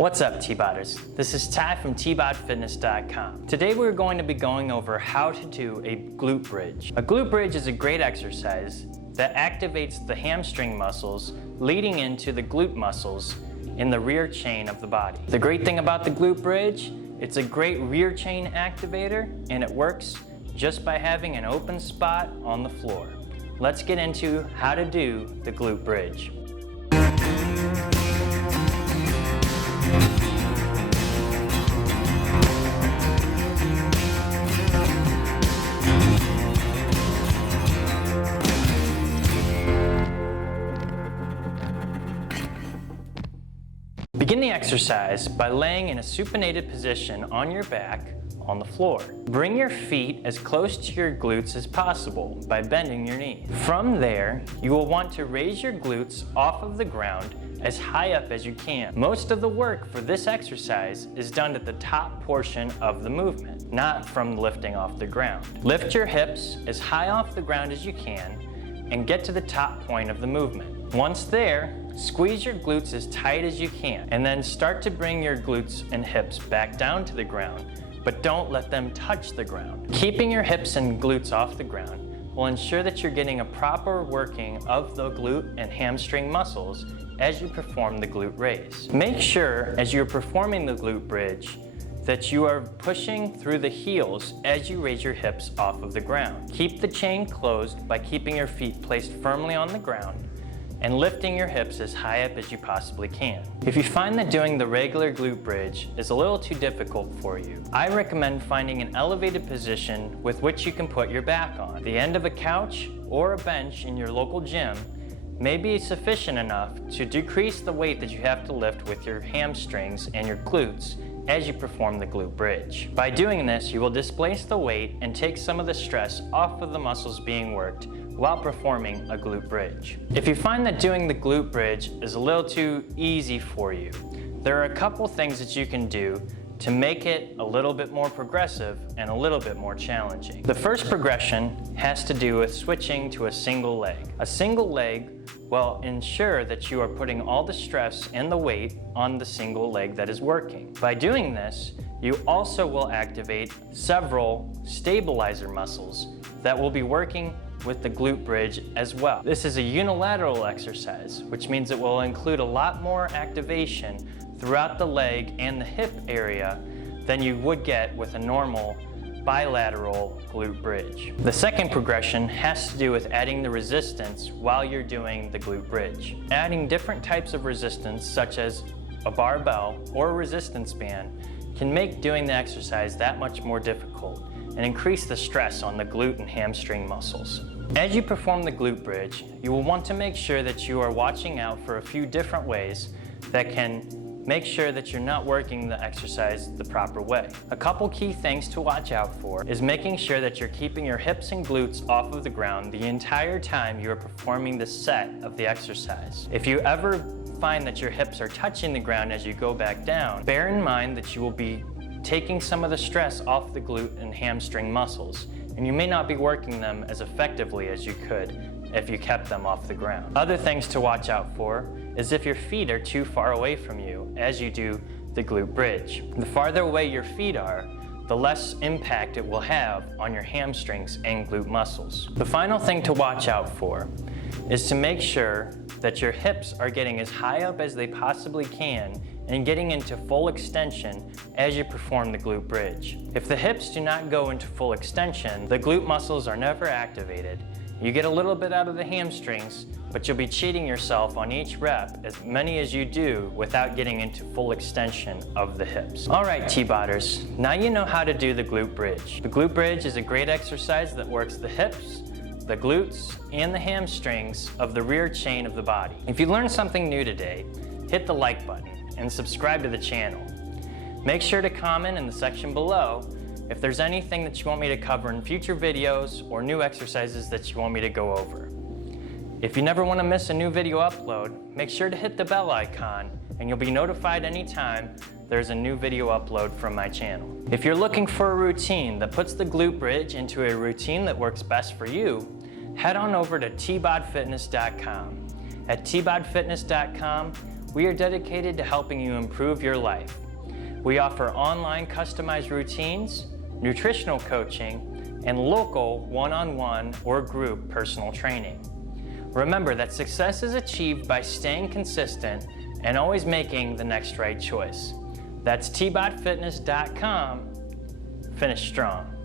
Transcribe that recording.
What's up, Tboders? This is Ty from Tbodfitness.com. Today we're going to be going over how to do a glute bridge. A glute bridge is a great exercise that activates the hamstring muscles leading into the glute muscles in the rear chain of the body. The great thing about the glute bridge, it's a great rear chain activator and it works just by having an open spot on the floor. Let's get into how to do the glute bridge. Begin the exercise by laying in a supinated position on your back on the floor. Bring your feet as close to your glutes as possible by bending your knees. From there, you will want to raise your glutes off of the ground as high up as you can. Most of the work for this exercise is done at the top portion of the movement, not from lifting off the ground. Lift your hips as high off the ground as you can and get to the top point of the movement. Once there, squeeze your glutes as tight as you can and then start to bring your glutes and hips back down to the ground, but don't let them touch the ground. Keeping your hips and glutes off the ground will ensure that you're getting a proper working of the glute and hamstring muscles as you perform the glute raise. Make sure as you're performing the glute bridge that you are pushing through the heels as you raise your hips off of the ground. Keep the chain closed by keeping your feet placed firmly on the ground and lifting your hips as high up as you possibly can. If you find that doing the regular glute bridge is a little too difficult for you, I recommend finding an elevated position with which you can put your back on. The end of a couch or a bench in your local gym may be sufficient enough to decrease the weight that you have to lift with your hamstrings and your glutes as you perform the glute bridge. By doing this, you will displace the weight and take some of the stress off of the muscles being worked while performing a glute bridge. If you find that doing the glute bridge is a little too easy for you, there are a couple things that you can do to make it a little bit more progressive and a little bit more challenging. The first progression has to do with switching to a single leg. A single leg will ensure that you are putting all the stress and the weight on the single leg that is working. By doing this, you also will activate several stabilizer muscles that will be working with the glute bridge as well. This is a unilateral exercise, which means it will include a lot more activation throughout the leg and the hip area than you would get with a normal bilateral glute bridge. The second progression has to do with adding the resistance while you're doing the glute bridge. Adding different types of resistance, such as a barbell or a resistance band, can make doing the exercise that much more difficult and increase the stress on the glute and hamstring muscles. As you perform the glute bridge, you will want to make sure that you are watching out for a few different ways that can make sure that you're not working the exercise the proper way. A couple key things to watch out for is making sure that you're keeping your hips and glutes off of the ground the entire time you are performing the set of the exercise. If you ever find that your hips are touching the ground as you go back down, bear in mind that you will be taking some of the stress off the glute and hamstring muscles, and you may not be working them as effectively as you could if you kept them off the ground. Other things to watch out for is if your feet are too far away from you as you do the glute bridge. The farther away your feet are, the less impact it will have on your hamstrings and glute muscles. The final thing to watch out for is to make sure that your hips are getting as high up as they possibly can and getting into full extension as you perform the glute bridge. If the hips do not go into full extension, the glute muscles are never activated. You get a little bit out of the hamstrings, but you'll be cheating yourself on each rep, as many as you do, without getting into full extension of the hips. All right, Tboders, now you know how to do the glute bridge. The glute bridge is a great exercise that works the hips, the glutes, and the hamstrings of the rear chain of the body. If you learned something new today, hit the like button and subscribe to the channel. Make sure to comment in the section below if there's anything that you want me to cover in future videos or new exercises that you want me to go over. If you never want to miss a new video upload, make sure to hit the bell icon and you'll be notified anytime there's a new video upload from my channel. If you're looking for a routine that puts the glute bridge into a routine that works best for you, head on over to Tbodfitness.com. At Tbodfitness.com, we are dedicated to helping you improve your life. We offer online customized routines, nutritional coaching, and local one-on-one or group personal training. Remember that success is achieved by staying consistent and always making the next right choice. That's Tbodfitness.com. Finish strong.